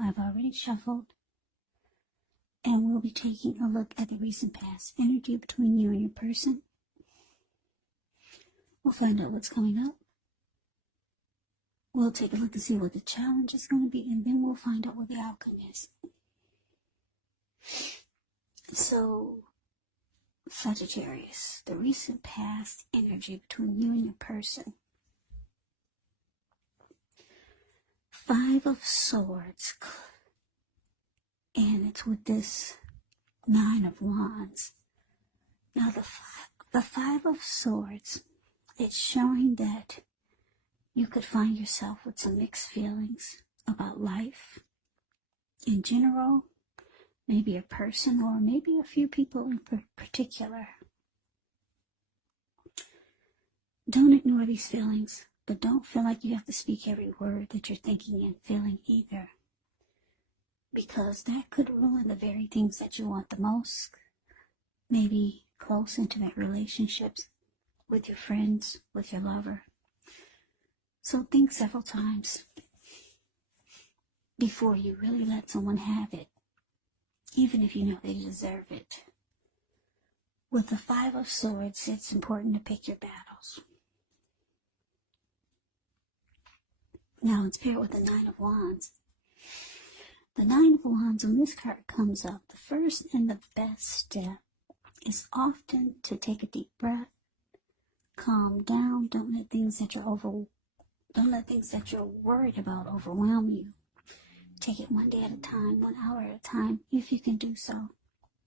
I've already shuffled, and we'll be taking a look at the recent past energy between you and your person. We'll find out what's coming up. We'll take a look to see what the challenge is going to be, and then we'll find out what the outcome is. So, Sagittarius, the recent past energy between you and your person. 5 of Swords, and it's with this 9 of Wands. Now the 5 of Swords, it's showing that you could find yourself with some mixed feelings about life in general, maybe a person or maybe a few people in particular. Don't ignore these feelings, but don't feel like you have to speak every word that you're thinking and feeling either, because that could ruin the very things that you want the most. Maybe close, intimate relationships with your friends, with your lover. So think several times before you really let someone have it, even if you know they deserve it. With the 5 of Swords, it's important to pick your battles. Now let's pair it with the 9 of Wands. The 9 of Wands, when this card comes up, the first and the best step is often to take a deep breath, calm down, don't let things that you're worried about overwhelm you. Take it one day at a time, 1 hour at a time, if you can do so,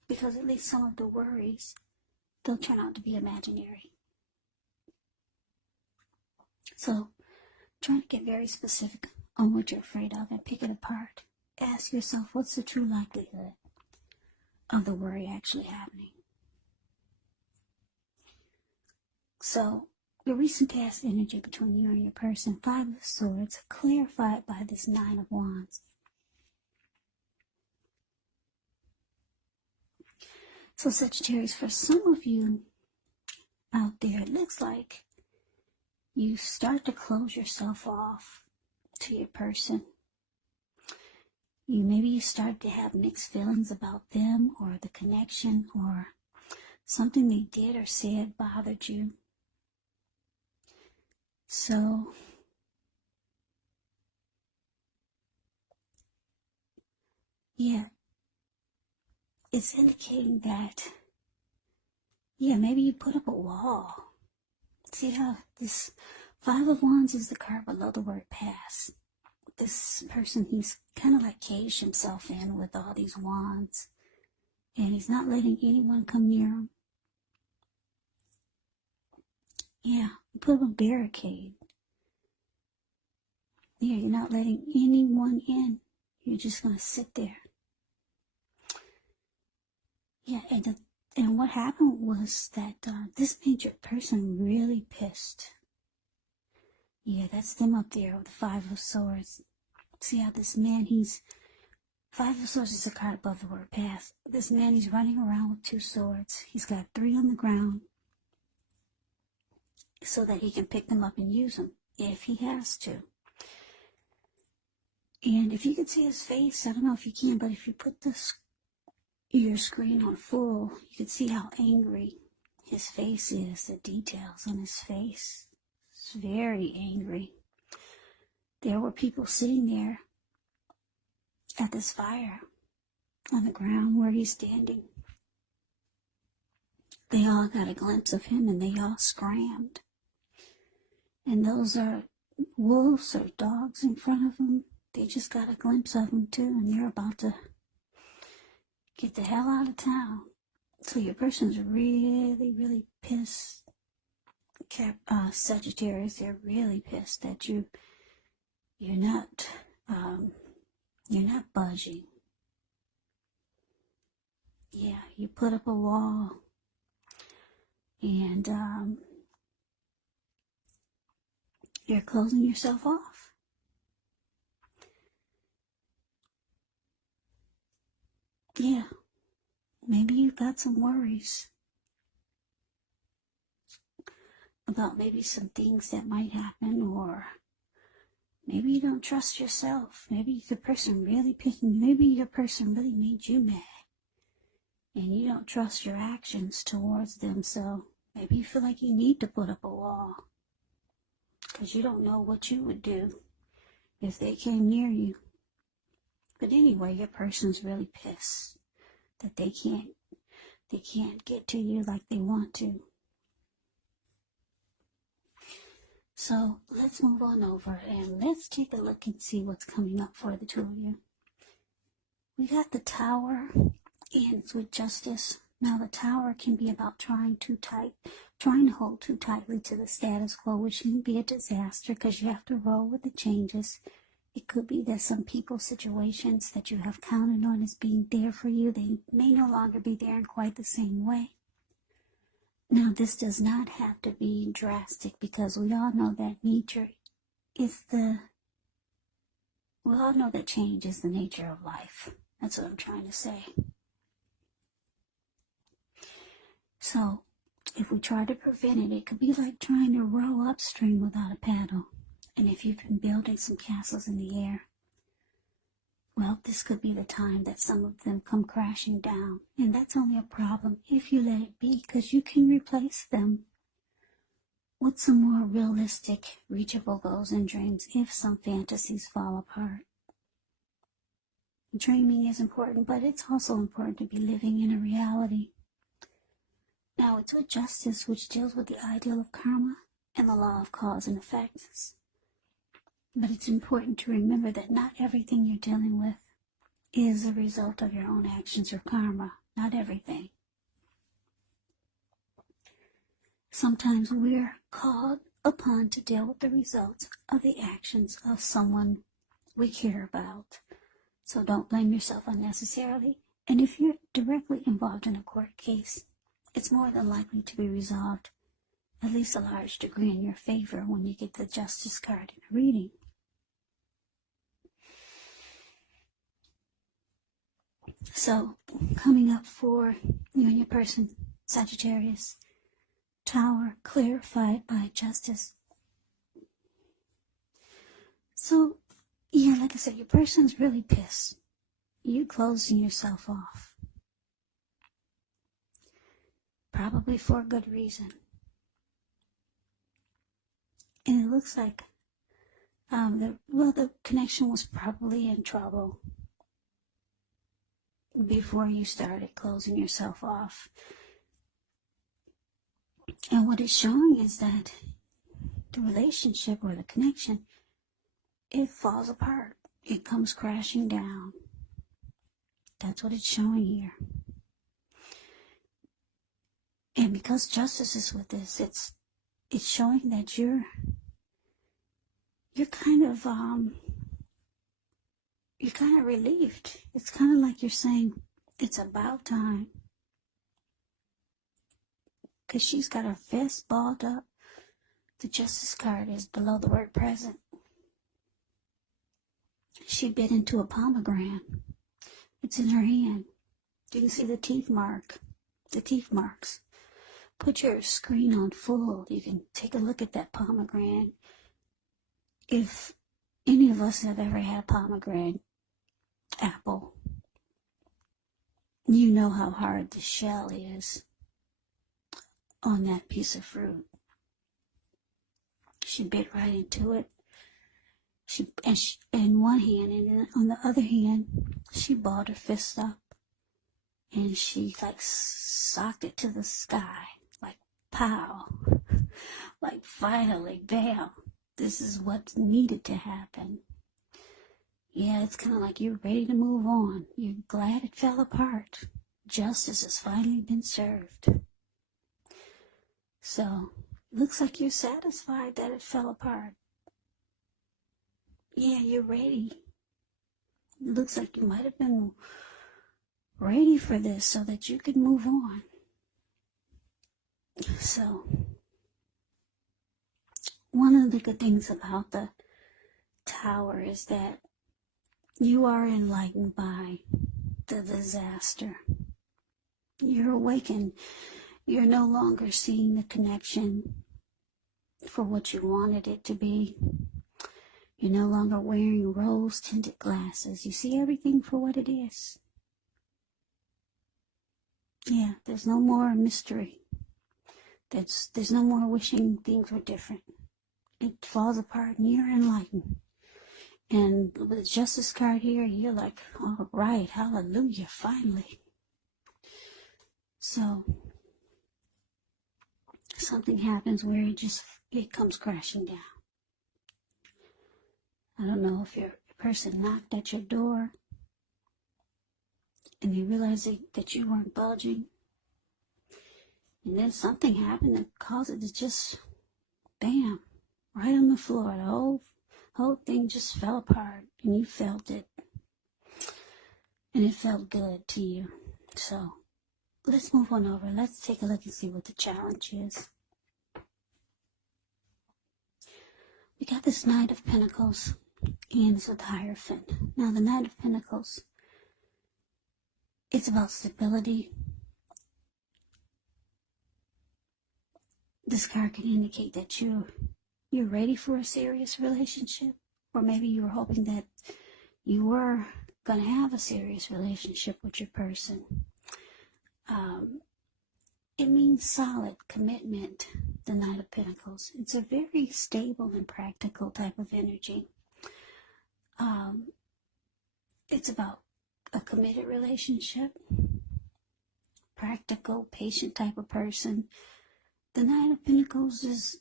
because at least some of the worries, they'll turn out to be imaginary. So try to get very specific on what you're afraid of and pick it apart. Ask yourself, what's the true likelihood of the worry actually happening? So, the recent past energy between you and your person, 5 of Swords, clarified by this 9 of Wands. So, Sagittarius, for some of you out there, it looks like you start to close yourself off to your person. Maybe you start to have mixed feelings about them or the connection, or something they did or said bothered you. So, yeah, it's indicating that, maybe you put up a wall. See how this 5 of Wands is the card below the word pass. This person, he's kind of like caged himself in with all these wands, and he's not letting anyone come near him. Yeah, you put up a barricade. Yeah, you're not letting anyone in. You're just going to sit there. Yeah, and what happened was that this made your person really pissed. Yeah, that's them up there with the 5 of Swords. See how this man, 5 of Swords is a card above the word pass. This man, he's running around with 2 swords. He's got 3 on the ground so that he can pick them up and use them if he has to. And if you can see his face, I don't know if you can, but if you put your screen on full, you can see how angry his face is, the details on his face. It's very angry. There were people sitting there at this fire on the ground where he's standing. They all got a glimpse of him and they all scrammed. And those are wolves or dogs in front of them. They just got a glimpse of him too, and they're about to get the hell out of town. So your person's really, really pissed. Sagittarius, they're really pissed that you're not budging. Yeah, you put up a wall, and you're closing yourself off. Yeah, maybe you've got some worries about maybe some things that might happen, or Maybe you don't trust yourself. Maybe the person really picking, maybe your person really made you mad. And you don't trust your actions towards them, so maybe you feel like you need to put up a wall. Because you don't know what you would do if they came near you. But anyway, your person's really pissed that they can't get to you like they want to. So let's move on over and let's take a look and see what's coming up for the two of you. We got the Tower, and it's with Justice. Now the Tower can be about trying to hold too tightly to the status quo, which can be a disaster because you have to roll with the changes. It could be that some people, situations that you have counted on as being there for you, they may no longer be there in quite the same way. Now, this does not have to be drastic because we all know that we all know that change is the nature of life. That's what I'm trying to say. So, if we try to prevent it, it could be like trying to row upstream without a paddle. And if you've been building some castles in the air, well, this could be the time that some of them come crashing down. And that's only a problem if you let it be, because you can replace them with some more realistic, reachable goals and dreams if some fantasies fall apart. Dreaming is important, but it's also important to be living in a reality. Now, it's with Justice, which deals with the ideal of karma and the law of cause and effects. But it's important to remember that not everything you're dealing with is a result of your own actions or karma. Not everything. Sometimes we're called upon to deal with the results of the actions of someone we care about. So don't blame yourself unnecessarily. And if you're directly involved in a court case, it's more than likely to be resolved, at least a large degree, in your favor when you get the Justice card in a reading. So, coming up for you and your person, Sagittarius, Tower, clarified by Justice. So, yeah, like I said, your person's really pissed. You closing yourself off. Probably for a good reason. And it looks like the connection was probably in trouble before you started closing yourself off. And what it's showing is that the relationship or the connection, it falls apart. It comes crashing down. That's what it's showing here. And because Justice is with this, it's showing that you're kind of relieved. It's kind of like you're saying, it's about time. Because she's got her fist balled up. The Justice card is below the word present. She bit into a pomegranate. It's in her hand. You can see the teeth marks. Put your screen on full. You can take a look at that pomegranate. If any of us have ever had pomegranate apple, you know how hard the shell is on that piece of fruit. She bit right into it. She in one hand, and then on the other hand, she balled her fist up, and she like socked it to the sky, like pow, like finally, bam, this is what needed to happen. Yeah, it's kind of like you're ready to move on. You're glad it fell apart. Justice has finally been served. So, looks like you're satisfied that it fell apart. Yeah, you're ready. It looks like you might have been ready for this so that you could move on. So, one of the good things about the Tower is that you are enlightened by the disaster. You're awakened. You're no longer seeing the connection for what you wanted it to be. You're no longer wearing rose-tinted glasses. You see everything for what it is. Yeah, there's no more mystery. There's no more wishing things were different. It falls apart and you're enlightened. And with the Justice card here, you're like, all right, hallelujah, finally. So, something happens where it comes crashing down. I don't know if your person knocked at your door and they realized that you weren't budging. And then something happened that caused it to just, bam, right on the floor. The whole thing just fell apart and you felt it. And it felt good to you. So, let's move on over. Let's take a look and see what the challenge is. We got this Knight of Pentacles and it's with the Hierophant. Now, the Knight of Pentacles, it's about stability. This card can indicate that you're ready for a serious relationship, or maybe you were hoping that you were going to have a serious relationship with your person. It means solid commitment, the Knight of Pentacles. It's a very stable and practical type of energy. It's about a committed relationship, practical, patient type of person. The Knight of Pentacles is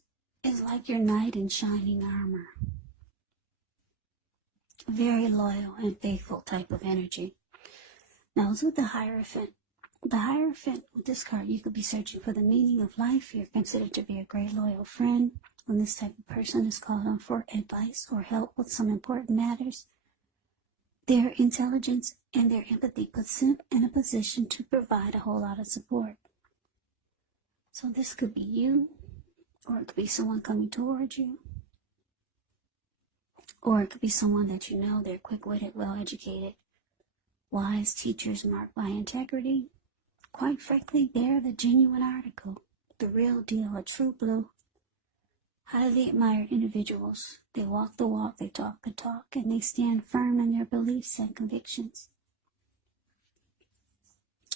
like your knight in shining armor. Very loyal and faithful type of energy. Now, it's with the Hierophant. The Hierophant, with this card, you could be searching for the meaning of life. You're considered to be a great loyal friend. When this type of person is called on for advice or help with some important matters, their intelligence and their empathy puts them in a position to provide a whole lot of support. So this could be you, or it could be someone coming towards you, or it could be someone that you know. They're quick-witted, well-educated, wise teachers marked by integrity. Quite frankly, they're the genuine article, the real deal, a true blue. Highly admired individuals. They walk the walk, they talk the talk, and they stand firm in their beliefs and convictions.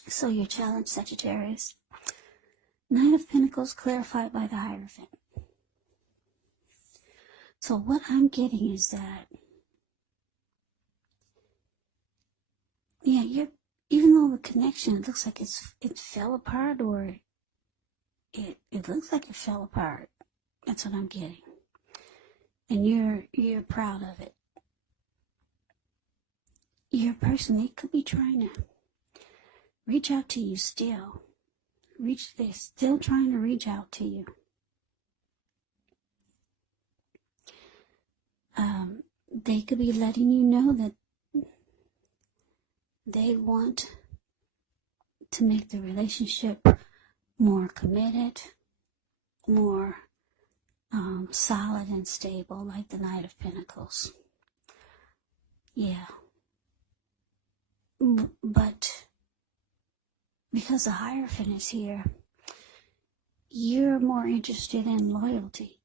So your challenge, Sagittarius. Knight of Pentacles clarified by the Hierophant. So what I'm getting is that, yeah, even though the connection, it looks like it fell apart, or it looks like it fell apart. That's what I'm getting. And you're proud of it. Your person, they could be trying to reach out to you still. They're still trying to reach out to you. They could be letting you know that they want to make the relationship more committed, more solid and stable, like the Knight of Pentacles. Yeah. But because the Hierophant is here, you're more interested in loyalty.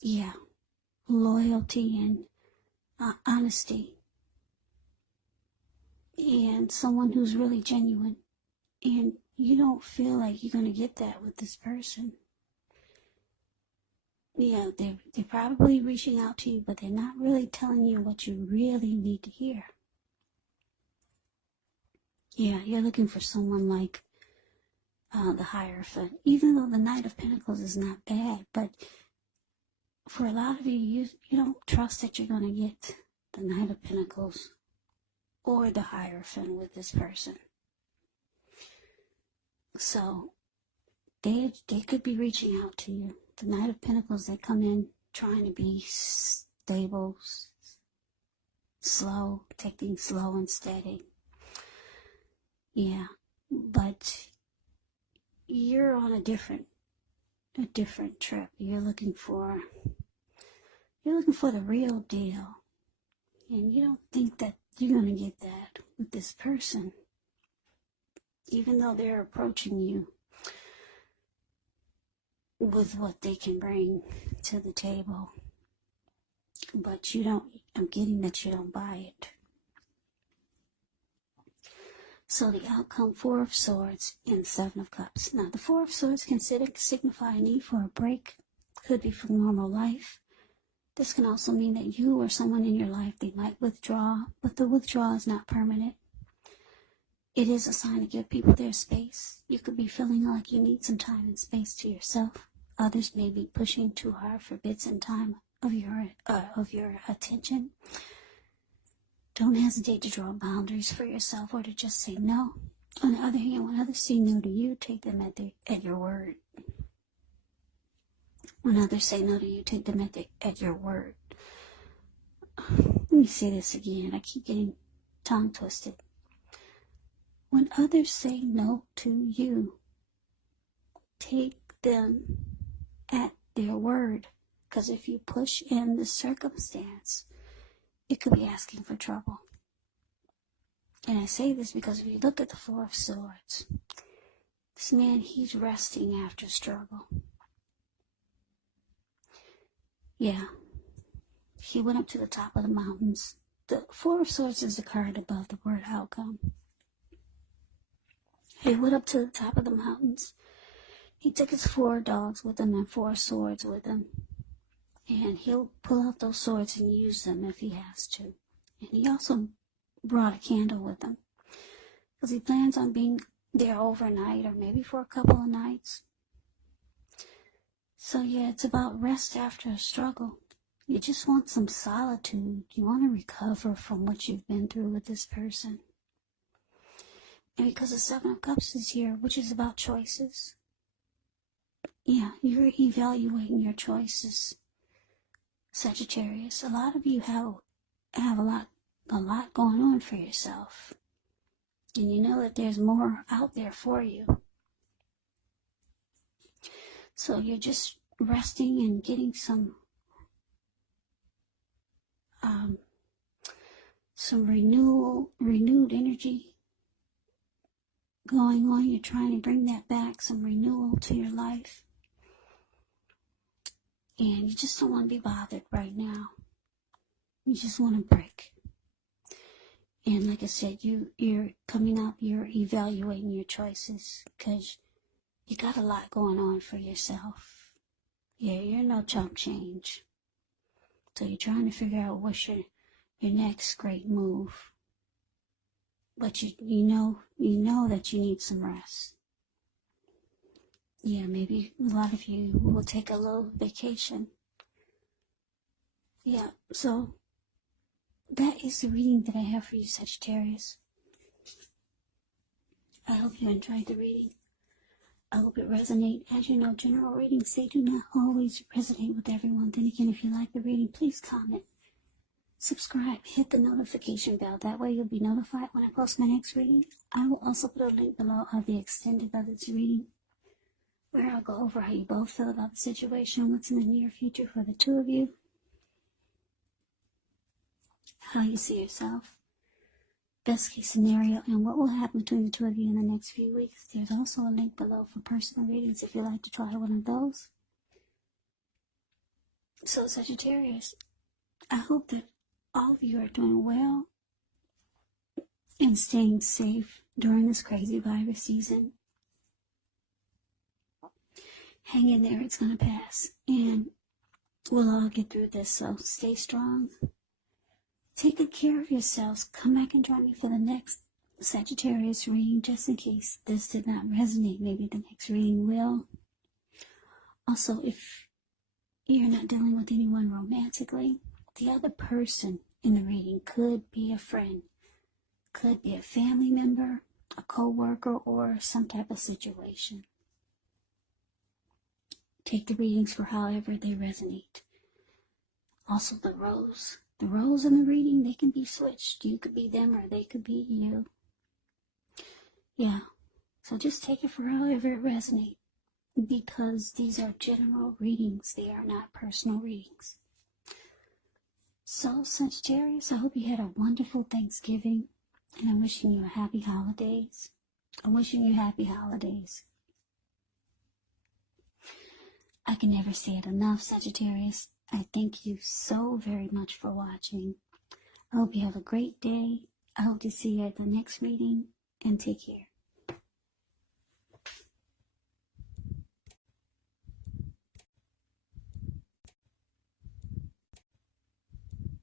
Yeah. Loyalty and honesty. And someone who's really genuine. And you don't feel like you're going to get that with this person. Yeah, they're probably reaching out to you, but they're not really telling you what you really need to hear. Yeah, you're looking for someone like the Hierophant. Even though the Knight of Pentacles is not bad, but for a lot of you, you don't trust that you're going to get the Knight of Pentacles or the Hierophant with this person. So they could be reaching out to you. The Knight of Pentacles, they come in trying to be stable, slow, take things slow and steady. Yeah, but you're on a different trip. You're looking for the real deal. And you don't think that you're going to get that with this person. Even though they're approaching you with what they can bring to the table. but you don't, I'm getting that you don't buy it. So the outcome, Four of Swords and Seven of Cups. Now the Four of Swords can signify a need for a break. Could be from normal life. This can also mean that you or someone in your life, they might withdraw, but the withdrawal is not permanent. It is a sign to give people their space. You could be feeling like you need some time and space to yourself. Others may be pushing too hard for bits and time of your attention. Don't hesitate to draw boundaries for yourself or to just say no. On the other hand, when others say no to you, take them at your word. When others say no to you, take them at your word. Let me say this again. I keep getting tongue twisted. When others say no to you, take them at their word. Because if you push in the circumstance, it could be asking for trouble. And I say this because if you look at the Four of Swords, this man, he's resting after struggle. Yeah, he went up to the top of the mountains. The Four of Swords is the card above the word outcome. He went up to the top of the mountains. He took his 4 dogs with him and 4 swords with him. And he'll pull out those swords and use them if he has to. And he also brought a candle with him, because he plans on being there overnight or maybe for a couple of nights. So yeah, it's about rest after a struggle. You just want some solitude. You want to recover from what you've been through with this person. And because the Seven of Cups is here, which is about choices. Yeah, you're evaluating your choices, Sagittarius. A lot of you have a lot going on for yourself. And you know that there's more out there for you. So you're just resting and getting some renewed energy going on. You're trying to bring that back, some renewal to your life. And you just don't want to be bothered right now. You just want to break. And like I said, you're coming up, you're evaluating your choices because you got a lot going on for yourself. Yeah, you're no chump change. So you're trying to figure out what's your next great move. But you know that you need some rest. Yeah, maybe a lot of you will take a little vacation. Yeah, so that is the reading that I have for you, Sagittarius. I hope you enjoyed the reading. I hope it resonates. As you know, general readings, they do not always resonate with everyone. Then again, if you like the reading, please comment, subscribe, hit the notification bell. That way you'll be notified when I post my next reading. I will also put a link below of the extended of this reading, where I'll go over how you both feel about the situation, what's in the near future for the two of you, how you see yourself, best case scenario, and what will happen between the two of you in the next few weeks. There's also a link below for personal readings if you'd like to try one of those. So Sagittarius, I hope that all of you are doing well and staying safe during this crazy virus season. Hang in there, it's going to pass, and we'll all get through this, so stay strong. Take good care of yourselves. Come back and join me for the next Sagittarius reading, just in case this did not resonate. Maybe the next reading will. Also, if you're not dealing with anyone romantically, the other person in the reading could be a friend, could be a family member, a co-worker, or some type of situation. Take the readings for however they resonate. Also, the roles in the reading, they can be switched. You could be them or they could be you. Yeah, so just take it for however it resonates, because these are general readings. They are not personal readings. So, Sagittarius, I hope you had a wonderful Thanksgiving, and I'm wishing you a happy holidays. I'm wishing you happy holidays. I can never say it enough, Sagittarius. I thank you so very much for watching. I hope you have a great day. I hope to see you at the next reading, and take care.